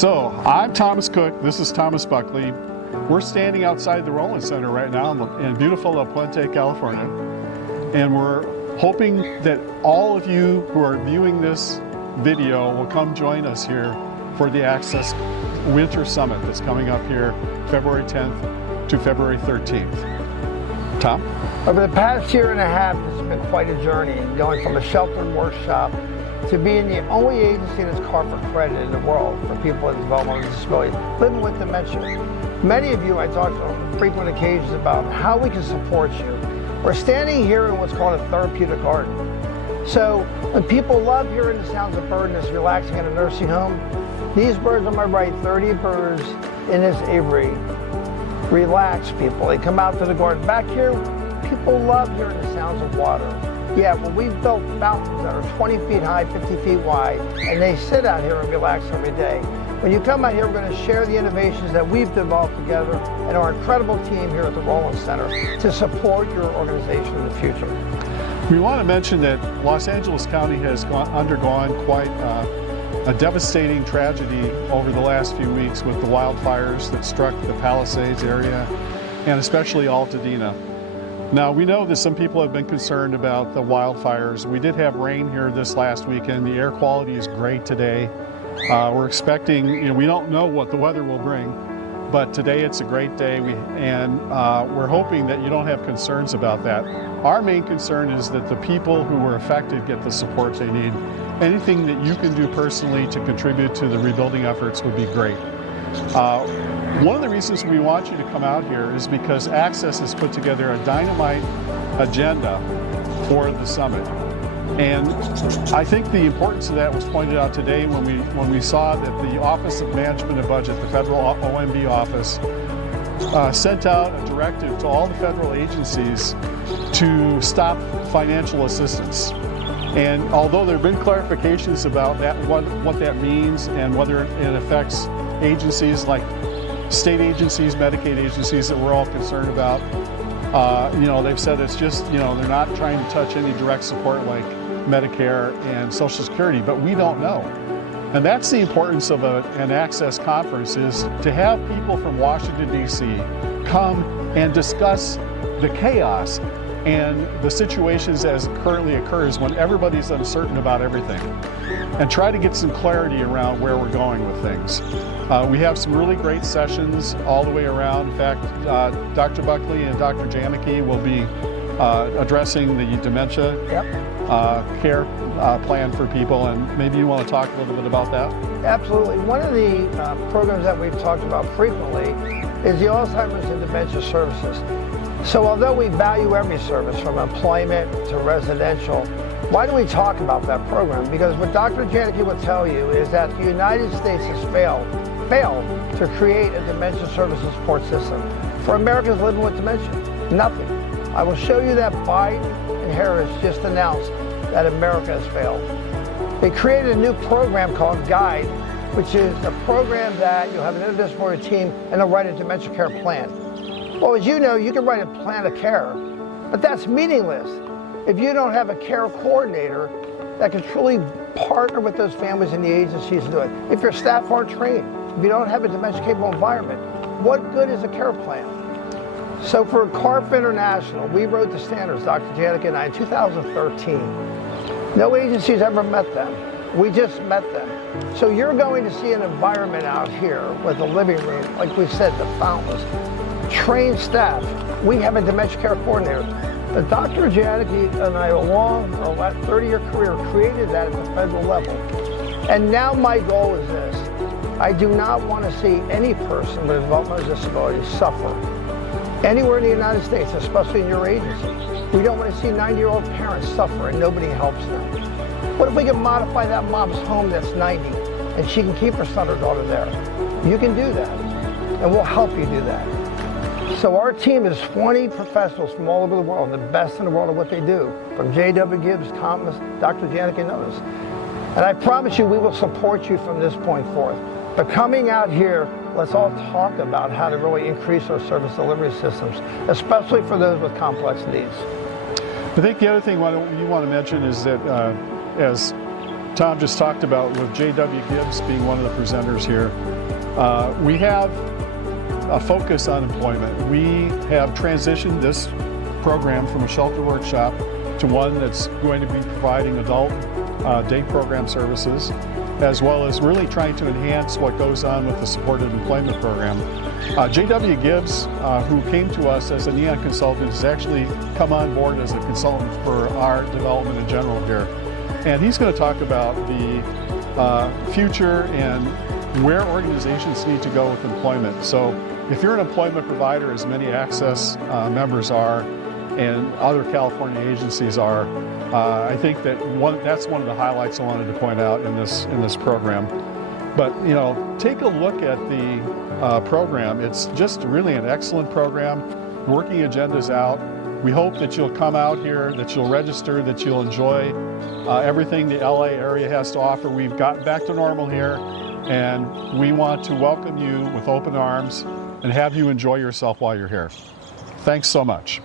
So, I'm Thomas Cook, this is Thomas Buckley. We're standing outside the Roland Center right now in beautiful La Puente, California. And we're hoping that all of you who are viewing this video will come join us here for the ACCSES Winter Summit that's coming up here February 10th to February 13th. Tom? Over the past year and a half, it's been quite a journey, going from a sheltered workshop to being the only agency that's corporate credit in the world for people with developmental disability, living with dementia. Many of you I talk to on frequent occasions about how we can support you. We're standing here in what's called a therapeutic garden. So when people love hearing the sounds of birds as relaxing in a nursing home, these birds on my right, 30 birds in this aviary, relax people. They come out to the garden. Back here, people love hearing the sounds of water. Yeah, well, we've built fountains that are 20 feet high, 50 feet wide, and they sit out here and relax every day. When you come out here, we're going to share the innovations that we've developed together and our incredible team here at the Roland Center to support your organization in the future. We want to mention that Los Angeles County has undergone quite a devastating tragedy over the last few weeks with the wildfires that struck the Palisades area and especially Altadena. Now, we know that some people have been concerned about the wildfires. We did have rain here this last weekend. The air quality is great today. We're expecting, we don't know what the weather will bring, but today it's a great day, and we're hoping that you don't have concerns about that. Our main concern is that the people who were affected get the support they need. Anything that you can do personally to contribute to the rebuilding efforts would be great. One of the reasons we want you to come out here is because ACCSES has put together a dynamite agenda for the summit. And I think the importance of that was pointed out today when we saw that the Office of Management and Budget, the federal OMB office, sent out a directive to all the federal agencies to stop financial assistance. And although there have been clarifications about that, what that means and whether it affects agencies like state agencies, Medicaid agencies that we're all concerned about, they've said it's just, they're not trying to touch any direct support like Medicare and Social Security, but we don't know. And that's the importance of an ACCSES conference, is to have people from Washington, D.C. come and discuss the chaos and the situations as it currently occurs when everybody's uncertain about everything, and try to get some clarity around where we're going with things. We have some really great sessions all the way around. In fact, Dr. Buckley and Dr. Janicki will be addressing the dementia care plan for people, and maybe you want to talk a little bit about that? Absolutely. One of the programs that we've talked about frequently is the Alzheimer's and Dementia Services. So although we value every service from employment to residential, why do we talk about that program? Because what Dr. Janicki will tell you is that the United States has failed to create a dementia services support system for Americans living with dementia. Nothing. I will show you that Biden and Harris just announced that America has failed. They created a new program called GUIDE, which is a program that you'll have an interdisciplinary team and they'll write a dementia care plan. Well, as you know, you can write a plan of care, but that's meaningless if you don't have a care coordinator that can truly partner with those families and the agencies to do it. If your staff aren't trained, if you don't have a dementia-capable environment, what good is a care plan? So for CARF International, we wrote the standards, Dr. Janicki and I, in 2013. No agency's ever met them. We just met them. So you're going to see an environment out here with a living room, like we said, the fountains, trained staff. We have a dementia care coordinator. But Dr. Janicki and I, along our 30-year career, created that at the federal level. And now my goal is this. I do not want to see any person with developmental disability suffer anywhere in the United States, especially in your agency. We don't want to see 90-year-old parents suffer and nobody helps them. What if we can modify that mom's home that's 90 and she can keep her son or daughter there? You can do that, and we'll help you do that. So our team is 20 professionals from all over the world, the best in the world at what they do, from J.W. Gibbs, Thomas, Dr. Janicki, and others. And I promise you we will support you from this point forth. But coming out here, let's all talk about how to really increase our service delivery systems, especially for those with complex needs. I think the other thing you want to mention is that as Tom just talked about, with J.W. Gibbs being one of the presenters here, we have a focus on employment. We have transitioned this program from a shelter workshop to one that's going to be providing adult day program services, as well as really trying to enhance what goes on with the supported employment program. J.W. Gibbs, who came to us as a NEON consultant, has actually come on board as a consultant for our development in general here. And he's going to talk about the future and where organizations need to go with employment. So if you're an employment provider, as many ACCSES members are and other California agencies are, I think that that's one of the highlights I wanted to point out in this program. But take a look at the program. It's just really an excellent program. Working agenda's out. We hope that you'll come out here, that you'll register, that you'll enjoy everything the LA area has to offer. We've gotten back to normal here, and we want to welcome you with open arms and have you enjoy yourself while you're here. Thanks so much.